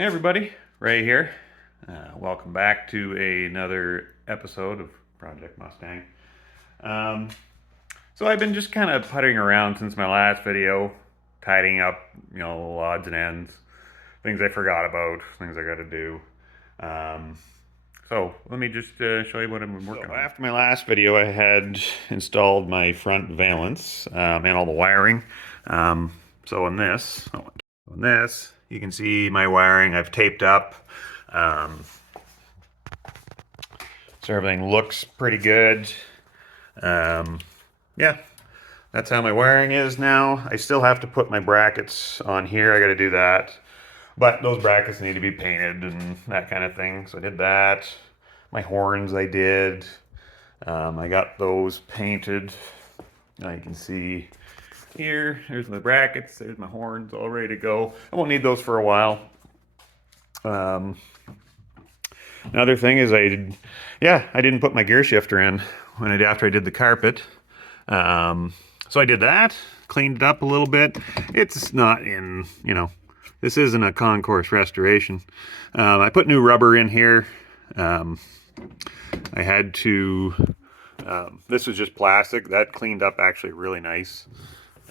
Hey everybody, Ray here. Welcome back to another episode of Project Mustang. Um, so I've been just kind of putting around since my last video, tidying up, little odds and ends, things I forgot about, things I got to do. Um, so let me just show you what I've been working on. After my last video, I had installed my front valance and all the wiring. So in this, you can see my wiring I've taped up. So everything looks pretty good. Yeah, that's how my wiring is now. I still have to put my brackets on here. I got to do that. But those brackets need to be painted and that kind of thing. So I did that. My horns I did. I got those painted. Now you can see here, there's my brackets, there's my horns all ready to go. I won't need those for a while. Another thing is I didn't put my gear shifter in after I did the carpet. So I did that, cleaned it up a little bit. It's not in, this isn't a concourse restoration. I put new rubber in here. I had to, this was just plastic. That cleaned up actually really nice.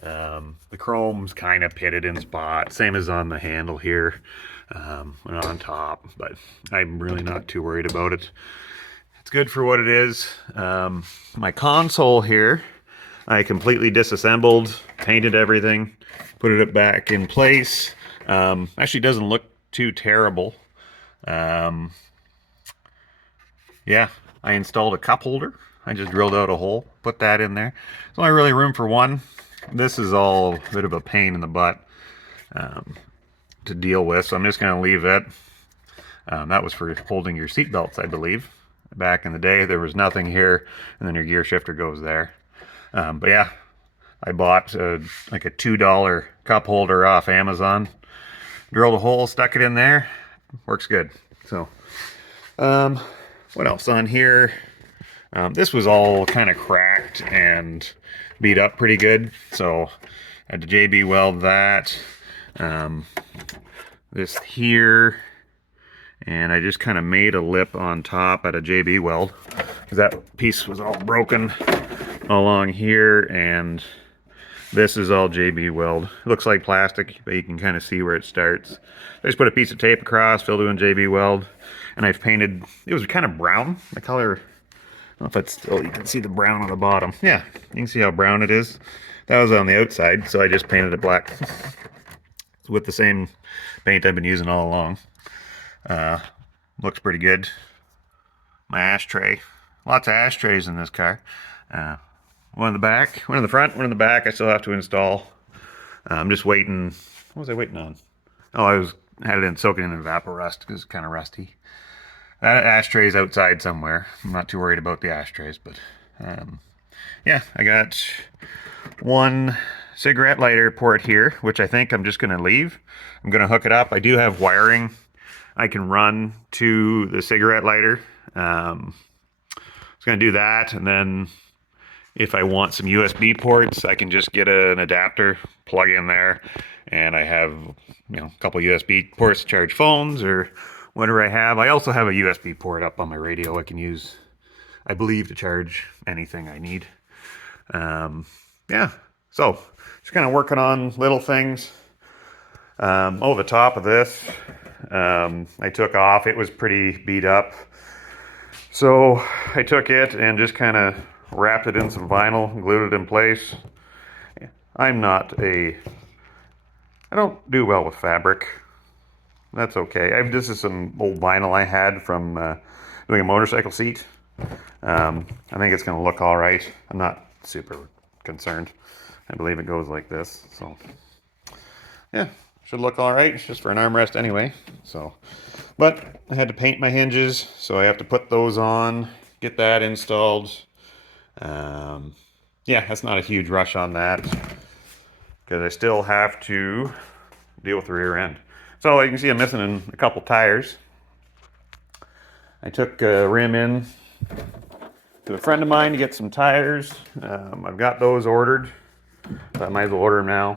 The chrome's kind of pitted in spot, same as on the handle here, and on top, but I'm really not too worried about it. It's good for what it is. My console here, I completely disassembled, painted everything, put it back in place. Actually doesn't look too terrible. Yeah, I installed a cup holder. I just drilled out a hole, put that in there. There's only really room for one. This is all a bit of a pain in the butt to deal with, so I'm just going to leave it. That was for holding your seat belts, I believe. Back in the day, there was nothing here, and then your gear shifter goes there. But yeah, I bought like a $2 cup holder off Amazon. Drilled a hole, stuck it in there. Works good. So, what else on here? This was all kind of cracked and beat up pretty good, so I had to JB weld that. This here, and I just kind of made a lip on top at a JB weld because that piece was all broken along here, and this is all JB weld. It looks like plastic, but you can kind of see where it starts. I just put a piece of tape across, filled it in JB weld, and I've painted, it was kind of brown, the color. I don't know if it's still, you can see the brown on the bottom. Yeah, you can see how brown it is. That was on the outside, so I just painted it black with the same paint I've been using all along. Looks pretty good. My ashtray. Lots of ashtrays in this car. One in the back, one in the front, one in the back I still have to install. I'm just waiting. What was I waiting on? Oh, had it in soaking in Evaporust because it's kind of rusty. That ashtray's outside somewhere. I'm not too worried about the ashtrays, but yeah, I got one cigarette lighter port here, which I think I'm just going to leave. I'm going to hook it up. I do have wiring I can run to the cigarette lighter. I was going to do that, and then if I want some USB ports, I can just get an adapter, plug in there, and I have a couple USB ports to charge phones or whatever I have. I also have a USB port up on my radio I can use, I believe, to charge anything I need. Yeah, so just kind of working on little things. The top of this, I took off. It was pretty beat up. So I took it and just kind of wrapped it in some vinyl, glued it in place. I don't do well with fabric. That's okay. This is some old vinyl I had from doing a motorcycle seat. I think it's going to look all right. I'm not super concerned. I believe it goes like this. So, yeah, should look all right. It's just for an armrest anyway. So, but I had to paint my hinges, so I have to put those on, get that installed. Yeah, that's not a huge rush on that because I still have to deal with the rear end. So you can see I'm missing a couple tires. I took a rim in to a friend of mine to get some tires. I've got those ordered, but I might as well order them now.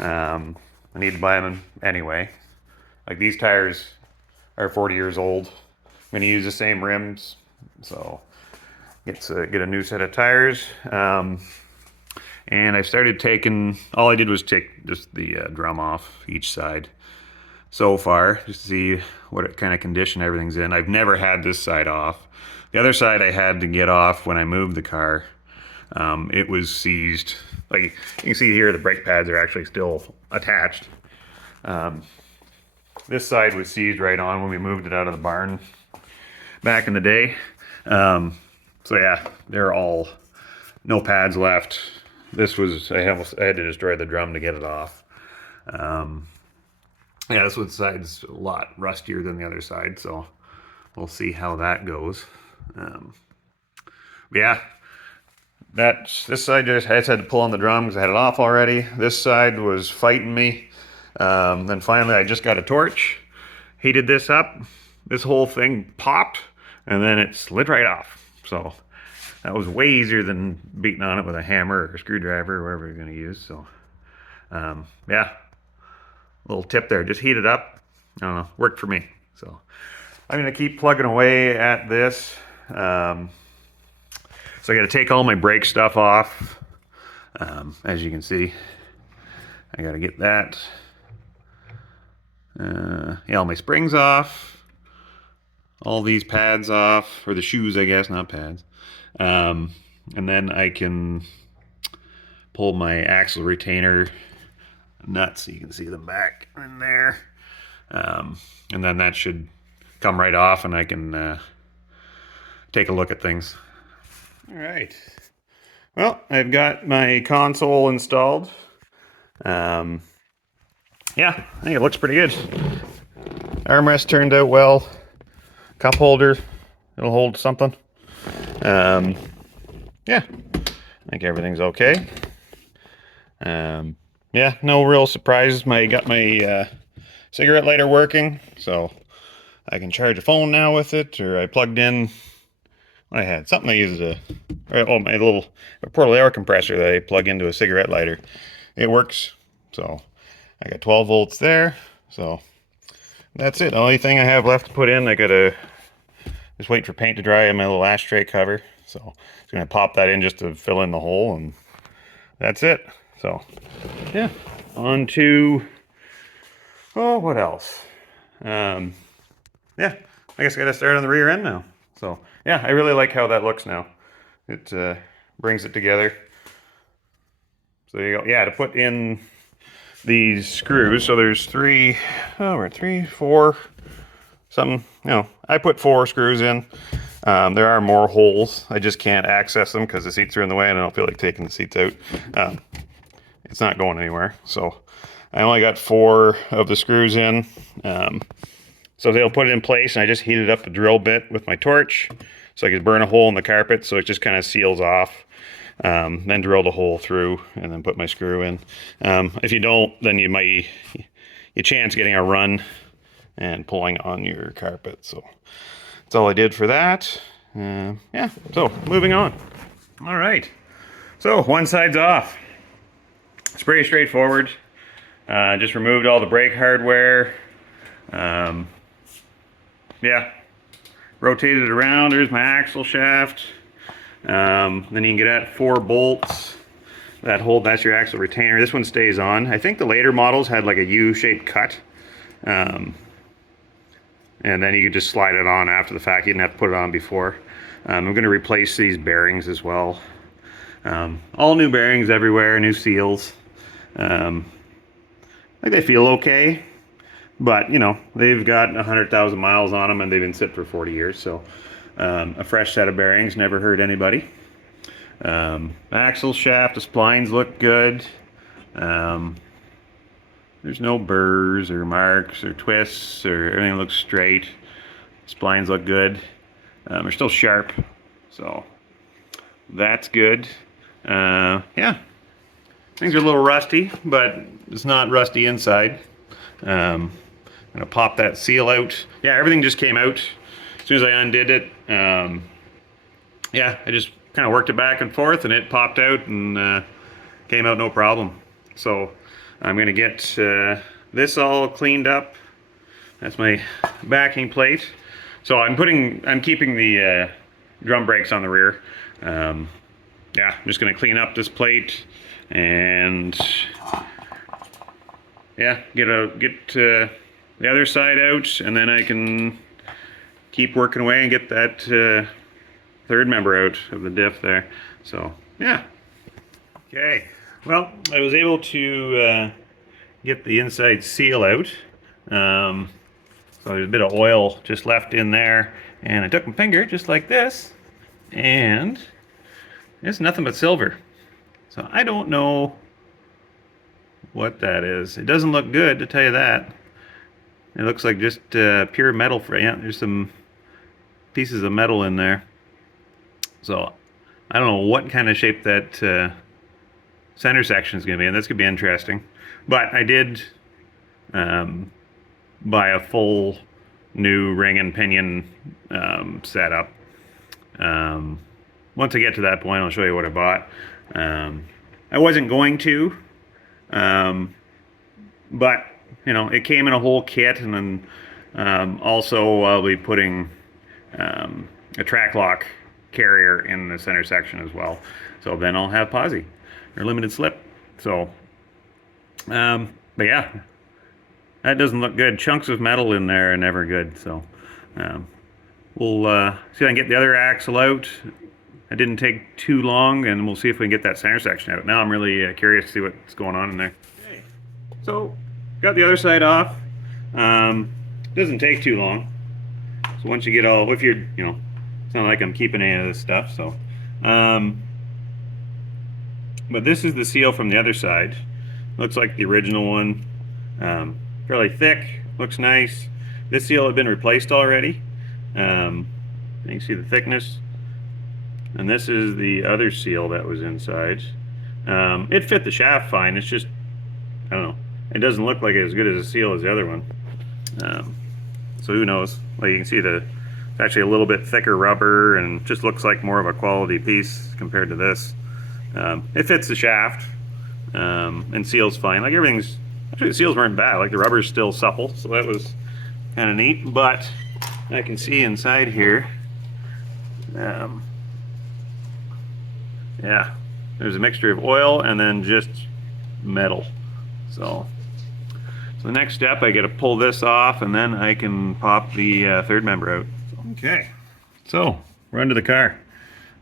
I need to buy them anyway. Like these tires are 40 years old. I'm going to use the same rims, so get a new set of tires. And I started taking, all I did was take just the drum off each side so far, just to see what kind of condition everything's in. I've never had this side off. The other side I had to get off when I moved the car. It was seized. Like you can see here, the brake pads are actually still attached. This side was seized right on when we moved it out of the barn back in the day. So yeah, they're all, no pads left. This was, I had to destroy the drum to get it off. Yeah, this one side's a lot rustier than the other side, so we'll see how that goes. Yeah, this side I just had to pull on the drum because I had it off already. This side was fighting me. Then finally I just got a torch, heated this up, this whole thing popped, and then it slid right off. So that was way easier than beating on it with a hammer or a screwdriver or whatever you're going to use. So yeah, little tip there, just heat it up. I don't know, worked for me. So I'm going to keep plugging away at this. So I got to take all my brake stuff off. As you can see, I got to get that. Yeah, all my springs off. All these pads off, or the shoes, I guess, not pads. And then I can pull my axle retainer nuts, so you can see them back in there. And then that should come right off, and I can take a look at things. All right. Well, I've got my console installed. Yeah, I think it looks pretty good. Armrest turned out well. Cup holder, it'll hold something. Yeah, I think everything's okay. Yeah, no real surprises. Got my cigarette lighter working, so I can charge a phone now with it, or I plugged in, I had something I used my little portable air compressor that I plug into a cigarette lighter. It works, so I got 12 volts there, so that's it. The only thing I have left to put in, I gotta just wait for paint to dry on my little ashtray cover. So I'm gonna pop that in just to fill in the hole, and that's it. So yeah, on to, oh, what else? Yeah, I guess I gotta start on the rear end now. So yeah, I really like how that looks now. It brings it together. So there you go. Yeah, to put in these screws, so there's three, four, something, I put 4 screws in. There are more holes. I just can't access them because the seats are in the way and I don't feel like taking the seats out. It's not going anywhere. So I only got 4 of the screws in. So they'll put it in place, and I just heated up a drill bit with my torch so I could burn a hole in the carpet so it just kind of seals off. Then drilled a hole through and then put my screw in. If you don't, then you chance getting a run and pulling on your carpet. So that's all I did for that. Yeah, so moving on. All right, so one side's off. It's pretty straightforward. Just removed all the brake hardware. Yeah, rotated it around. There's my axle shaft. Then you can get at 4 bolts that hold, that's your axle retainer. This one stays on. I think the later models had like a U-shaped cut. And then you could just slide it on after the fact. You didn't have to put it on before. I'm going to replace these bearings as well. All new bearings everywhere, new seals. Like they feel okay, but they've got 100,000 miles on them and they've been sit for 40 years. So a fresh set of bearings never hurt anybody. Axle shaft, the splines look good. There's no burrs or marks or twists, or everything looks straight. Splines look good. They're still sharp, so that's good. Yeah, things are a little rusty, but it's not rusty inside. I'm gonna pop that seal out. Yeah, everything just came out as soon as I undid it. Yeah, I just kind of worked it back and forth, and it popped out and came out no problem. So I'm gonna get this all cleaned up, That's my backing plate. So I'm keeping the drum brakes on the rear. Yeah, I'm just gonna clean up this plate and yeah, get the other side out, and then I can keep working away and get that third member out of the diff there. So yeah. Okay. Well, I was able to get the inside seal out. So there's a bit of oil just left in there, and I took my finger just like this, and it's nothing but silver. So I don't know what that is. It doesn't look good, to tell you that. It looks like just pure metal. Yeah, there's some pieces of metal in there. So I don't know what kind of shape that center section is going to be, and that's going to be interesting. But I did buy a full new ring and pinion setup. Once I get to that point, I'll show you what I bought. I wasn't going to, but you know, it came in a whole kit, and then also I'll be putting a track lock carrier in the center section as well. So then I'll have posi or limited slip. So, but yeah, that doesn't look good. Chunks of metal in there are never good. So we'll see if I can get the other axle out. It didn't take too long, and we'll see if we can get that center section out. Now I'm really curious to see what's going on in there. Okay. So got the other side off. Doesn't take too long. So once you get all, if you're, you know, it's not like I'm keeping any of this stuff. So, but this is the seal from the other side. Looks like the original one. Fairly thick. Looks nice. This seal had been replaced already. You can see the thickness. And this is the other seal that was inside. It fit the shaft fine. It's just, I don't know. It doesn't look like as good as a seal as the other one. So who knows? Like you can see it's actually a little bit thicker rubber, and just looks like more of a quality piece compared to this. It fits the shaft, and seals fine. Like everything's, actually the seals weren't bad. Like the rubber's still supple, so that was kind of neat. But I can see inside here, yeah, there's a mixture of oil and then just metal. So the next step, I got to pull this off, and then I can pop the third member out. Okay, so we're under the car.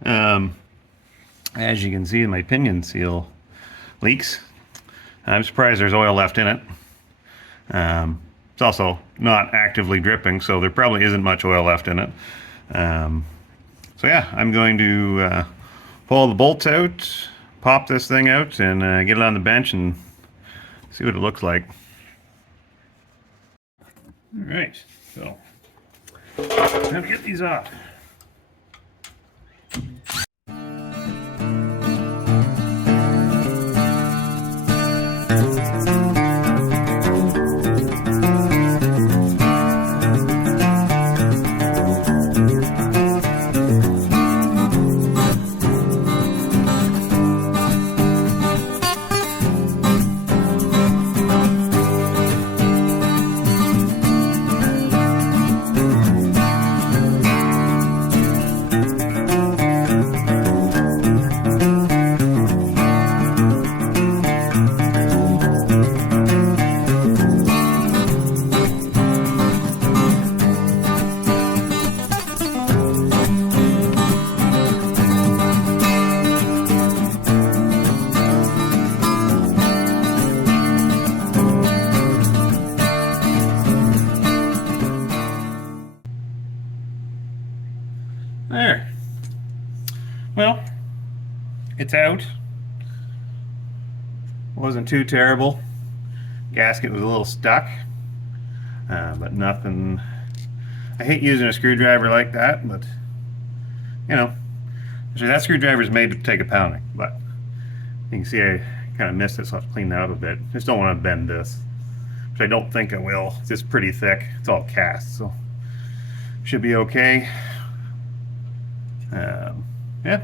As you can see, my pinion seal leaks. I'm surprised there's oil left in it. It's also not actively dripping, so there probably isn't much oil left in it. So yeah, I'm going to pull the bolts out, pop this thing out, and get it on the bench and see what it looks like. All right, so time to get these off. There. Well, it's out. Wasn't too terrible. Gasket was a little stuck, but nothing. I hate using a screwdriver like that, but you know, actually that screwdriver is made to take a pounding. But you can see I kind of missed it, so I have to clean that up a bit. Just don't want to bend this, which I don't think I will. It's just pretty thick. It's all cast, so should be okay. Yeah,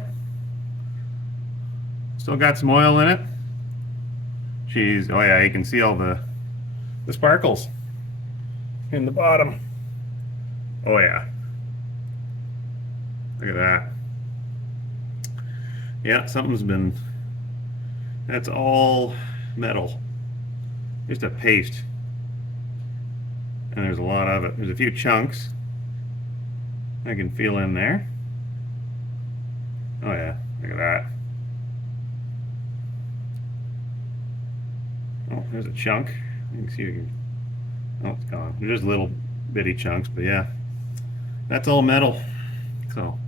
still got some oil in it. Jeez, oh yeah, you can see all the sparkles. in the bottom. Oh yeah. Look at that. Yeah, something's been... That's all metal. Just a paste. And there's a lot of it. There's a few chunks I can feel in there. Oh yeah, look at that. Oh, there's a chunk. You can see you can... Oh, it's gone. They're just little bitty chunks, but yeah. That's all metal. So,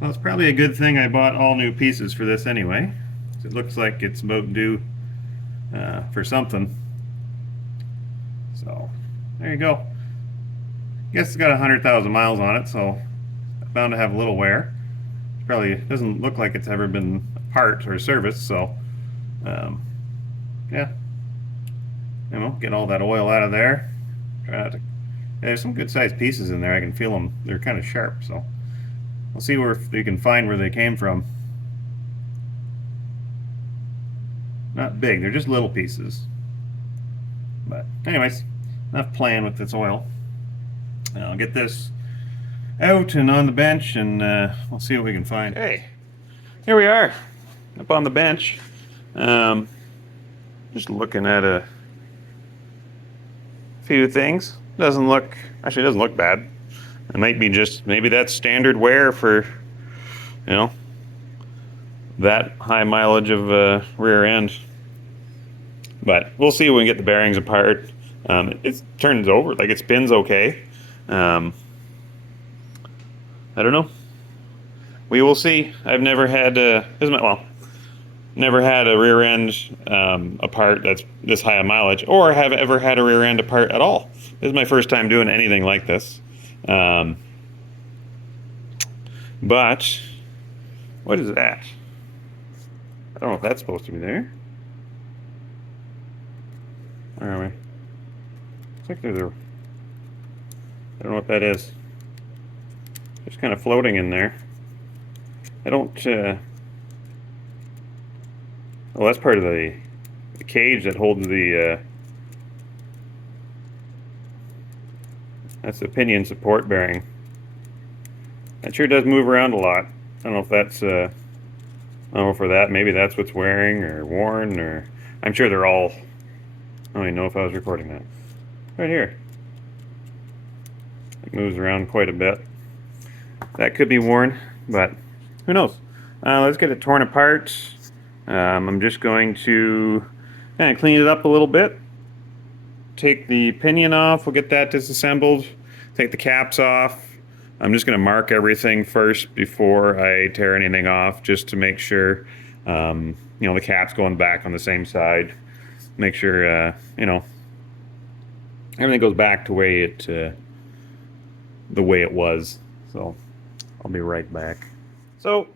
well, it's probably a good thing I bought all new pieces for this anyway. It looks like it's about due for something. So, there you go. Guess it's got 100,000 miles on it, so it's bound to have a little wear. It probably doesn't look like it's ever been apart or serviced, so yeah. You know, get all that oil out of there. Try not to... There's some good sized pieces in there. I can feel them. They're kind of sharp, so we'll see where if you can find where they came from. Not big, they're just little pieces. But anyways, enough playing with this oil. I'll get this out and on the bench, and we'll see what we can find. Hey, here we are, up on the bench. Just looking at a few things. Doesn't look bad. It might be just, maybe that's standard wear for, you know, that high mileage of rear end. But we'll see when we get the bearings apart. It turns over, like it spins okay. I don't know. We will see. I've never had never had a rear end apart that's this high a mileage, or have ever had a rear end apart at all. This is my first time doing anything like this. But what is that? I don't know if that's supposed to be there. Where are we? Looks like there's a... I don't know what that is. Just kind of floating in there. I don't... Oh, that's part of the cage that holds the... That's the pinion support bearing. That sure does move around a lot. I don't know if that's... I don't know for that. Maybe that's what's wearing or worn, or... I'm sure they're all... I don't even know if I was recording that. Right here. It moves around quite a bit. That could be worn, but who knows? Let's get it torn apart. I'm just going to kind of clean it up a little bit. Take the pinion off. We'll get that disassembled. Take the caps off. I'm just going to mark everything first before I tear anything off, just to make sure you know, the cap's going back on the same side. Make sure you know, everything goes back to the way it was. So I'll be right back. So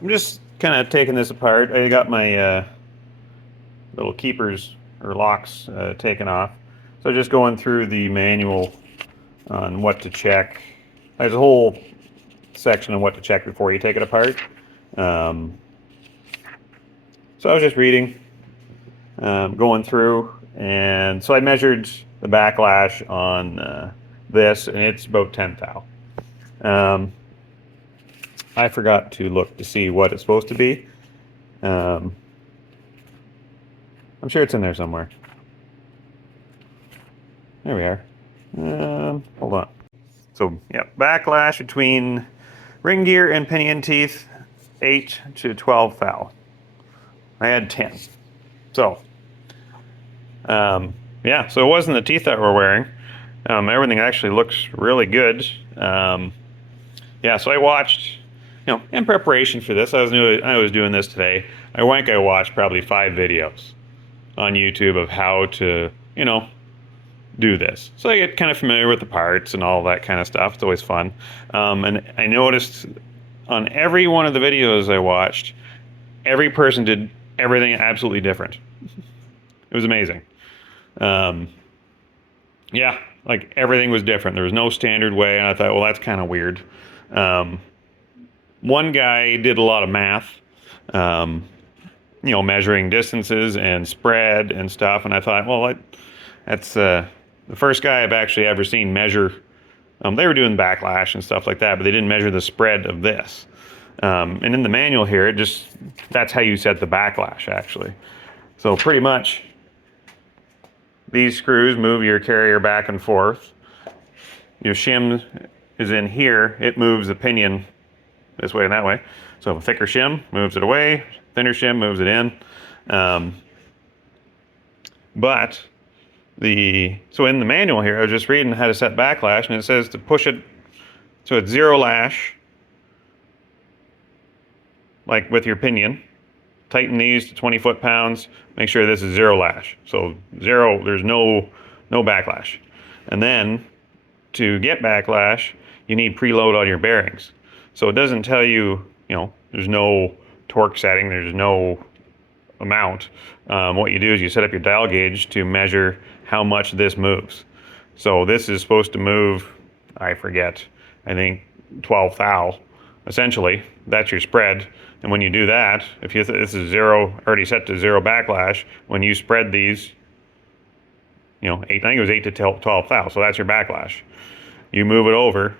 I'm just kind of taking this apart. I got my little keepers or locks taken off. So just going through the manual on what to check. There's a whole section on what to check before you take it apart. So I was just reading, going through, and so I measured the backlash on this, and it's about 10 thou. I forgot to look to see what it's supposed to be. I'm sure it's in there somewhere. There we are. Hold on. So, yeah, backlash between ring gear and pinion teeth, 8 to 12 thou. I had 10. So, yeah, so it wasn't the teeth that we're wearing. Everything actually looks really good. Yeah, so I watched, you know, in preparation for this, I was doing this today. I watched probably 5 videos on YouTube of how to, you know, do this. So I get kind of familiar with the parts and all that kind of stuff. It's always fun. And I noticed on every one of the videos I watched, every person did everything absolutely different. It was amazing. Yeah, like everything was different. There was no standard way, and I thought, well, that's kind of weird. One guy did a lot of math, you know, measuring distances and spread and stuff, and I thought, well, that's the first guy I've actually ever seen measure. They were doing backlash and stuff like that, but they didn't measure the spread of this. And in the manual here, that's how you set the backlash, actually. So pretty much, these screws move your carrier back and forth. Your shim is in here. It moves the pinion this way and that way. So a thicker shim moves it away, thinner shim moves it in. So in the manual here, I was just reading how to set backlash, and it says to push it so it's 0 lash, like with your pinion. Tighten these to 20 foot-pounds. Make sure this is 0 lash. So 0, there's no backlash. And then to get backlash, you need preload on your bearings. So it doesn't tell you, there's no torque setting, there's no amount. What you do is you set up your dial gauge to measure how much this moves. So this is supposed to move, I think 12 thou. Essentially, that's your spread. And when you do that, if this is 0, already set to 0 backlash, when you spread these, 8, I think it was 8 to 12 thou, so that's your backlash. You move it over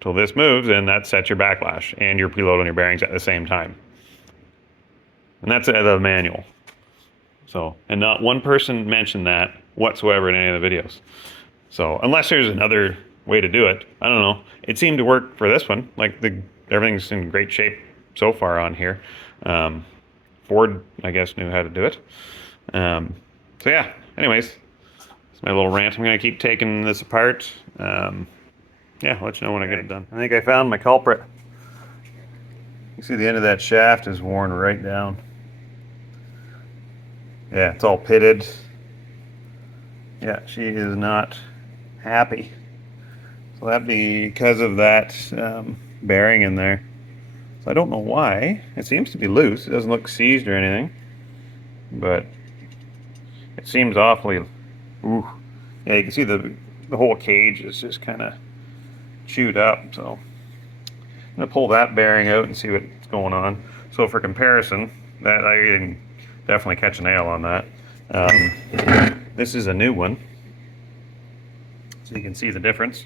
till this moves, and that sets your backlash and your preload on your bearings at the same time. And that's the manual. So, and not one person mentioned that whatsoever in any of the videos. So, unless there's another way to do it, I don't know. It seemed to work for this one. Like everything's in great shape so far on here. Ford, I guess, knew how to do it. So yeah, anyways, it's my little rant. I'm gonna keep taking this apart. Yeah, I'll let you know when I get it done. I think I found my culprit. You see the end of that shaft is worn right down. Yeah, it's all pitted. Yeah, she is not happy. So that'd be because of that bearing in there. So I don't know why. It seems to be loose. It doesn't look seized or anything. But it seems awfully... Ooh. Yeah, you can see the whole cage is just kind of chewed up. So I'm going to pull that bearing out and see what's going on. So for comparison, that I can definitely catch a nail on that. This is a new one. So you can see the difference.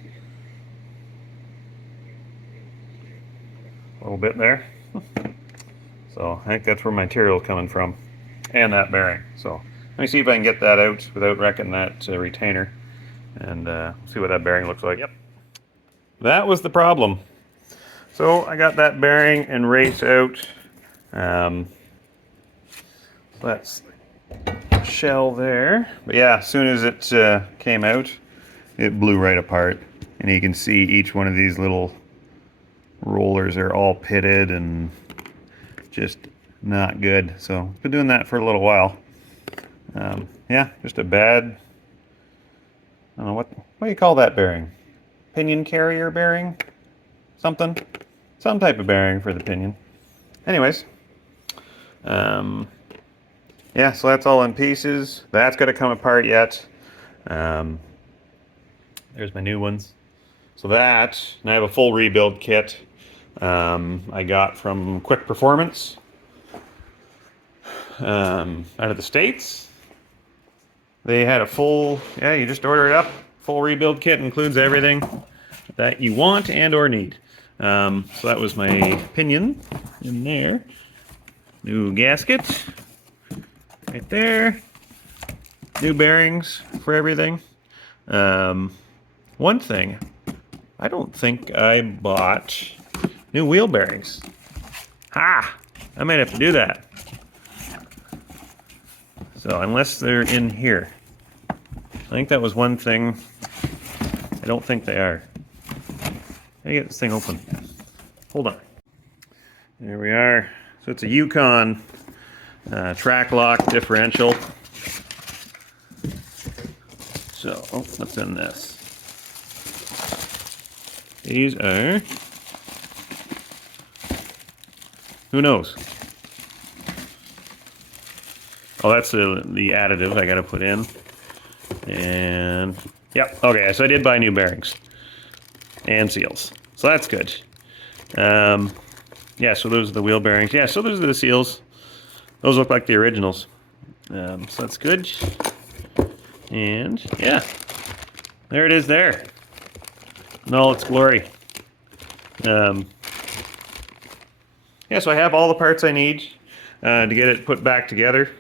A little bit there. So I think that's where my material is coming from. And that bearing. So let me see if I can get that out without wrecking that retainer. And see what that bearing looks like. Yep. That was the problem. So I got that bearing and race out. That's the shell there. But yeah, as soon as it came out, it blew right apart. And you can see each one of these little rollers are all pitted and just not good. So been doing that for a little while. Yeah, just a bad, I don't know, what do you call that bearing? Pinion carrier bearing? Something? Some type of bearing for the pinion. Anyways, yeah, so that's all in pieces. That's got to come apart yet. There's my new ones. So that, and I have a full rebuild kit I got from Quick Performance out of the States. They had a full, yeah, you just order it up. Full rebuild kit includes everything that you want and or need. So that was my pinion in there. New gasket right there. New bearings for everything. One thing, I don't think I bought new wheel bearings. Ha! I might have to do that. So unless they're in here. I think that was one thing. I don't think they are. Let me get this thing open. Hold on. There we are. So it's a Yukon track lock differential. So, what's in this? These are, who knows? Oh, that's the additive I got to put in. And, yep, okay, so I did buy new bearings and seals. So that's good. Yeah, so those are the wheel bearings. Yeah, so those are the seals. Those look like the originals. So that's good. And, yeah, there it is there. In all its glory. Yeah, so I have all the parts I need to get it put back together.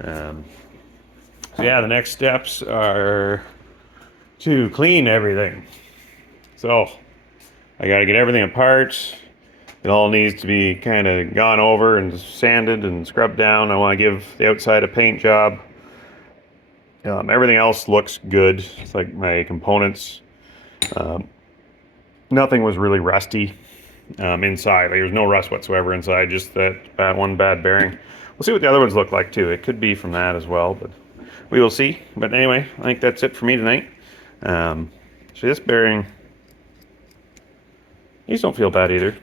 So yeah, the next steps are to clean everything. So I got to get everything apart. It all needs to be kind of gone over and sanded and scrubbed down. I want to give the outside a paint job. Everything else looks good. It's like my components. Nothing was really rusty inside. Like, there was no rust whatsoever inside, just that one bad bearing. We'll see what the other ones look like too. It could be from that as well, but we will see. But anyway, I think that's it for me tonight. So this bearing, these don't feel bad either.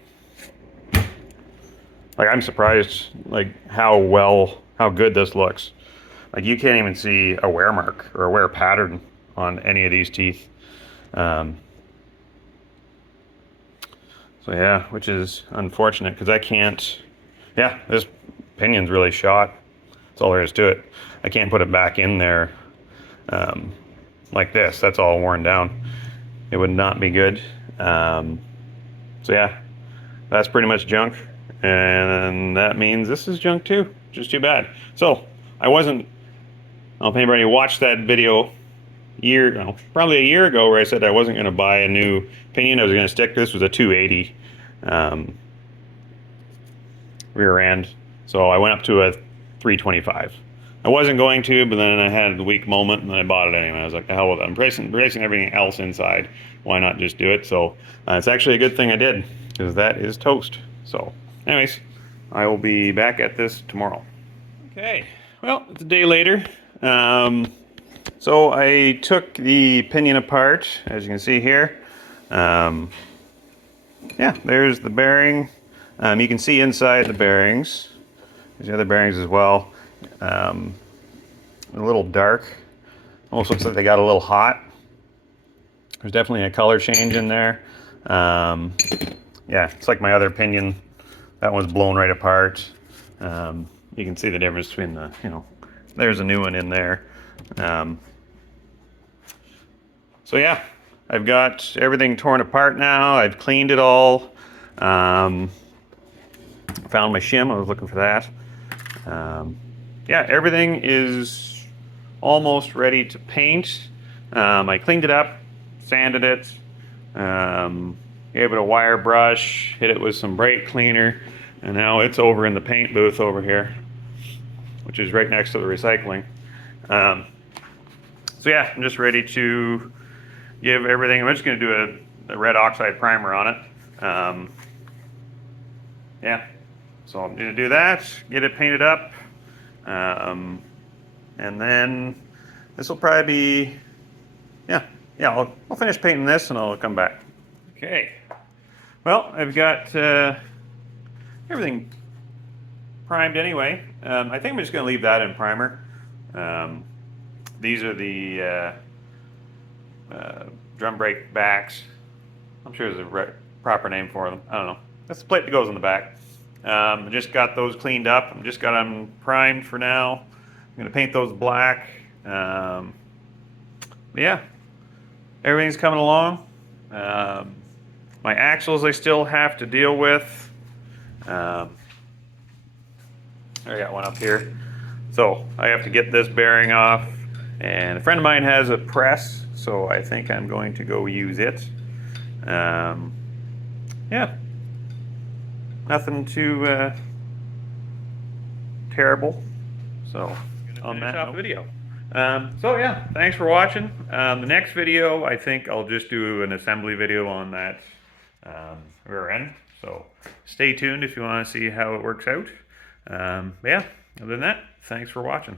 Like, I'm surprised like how good this looks. Like, you can't even see a wear mark or a wear pattern on any of these teeth. So yeah, which is unfortunate because I can't, yeah, this pinion's really shot. That's all there is to it. I can't put it back in there like this. That's all worn down. It would not be good. So yeah, that's pretty much junk. And that means this is junk too, which is too bad. So I don't know if anybody watched that video probably a year ago, where I said I wasn't going to buy a new pinion. I was going to stick. This was a 280 rear end, so I went up to a 325. I wasn't going to, but then I had a weak moment, and then I bought it anyway. I was like, the hell with it. I'm bracing everything else inside. Why not just do it? So it's actually a good thing I did, because that is toast. So anyways, I will be back at this tomorrow. Okay, well, it's a day later. So I took the pinion apart, as you can see here. Yeah, there's the bearing. You can see inside the bearings. There's the other bearings as well. A little dark. Almost looks like they got a little hot. There's definitely a color change in there. Yeah, it's like my other pinion. That one's blown right apart. You can see the difference between the, there's a new one in there. So yeah, I've got everything torn apart now. I've cleaned it all. Found my shim. I was looking for that. Yeah, everything is almost ready to paint. I cleaned it up, sanded it, gave it a wire brush, hit it with some brake cleaner, and now it's over in the paint booth over here, which is right next to the recycling. So yeah, I'm just ready to give everything. I'm just going to do a red oxide primer on it. Yeah, so I'm going to do that, get it painted up, and then this will probably be, yeah, I'll finish painting this and I'll come back. Okay, well, I've got everything primed anyway. I think I'm just going to leave that in primer. These are the drum brake backs. I'm sure there's a proper name for them. I don't know. That's the plate that goes on the back. I just got those cleaned up. I'm just got them primed for now. I'm going to paint those black. Yeah, everything's coming along. My axles I still have to deal with. I got one up here. So I have to get this bearing off. And a friend of mine has a press, so I think I'm going to go use it. Yeah, nothing too terrible. So on that video. So yeah, thanks for watching. The next video, I think I'll just do an assembly video on that rear end. So stay tuned if you want to see how it works out. Yeah, other than that, thanks for watching.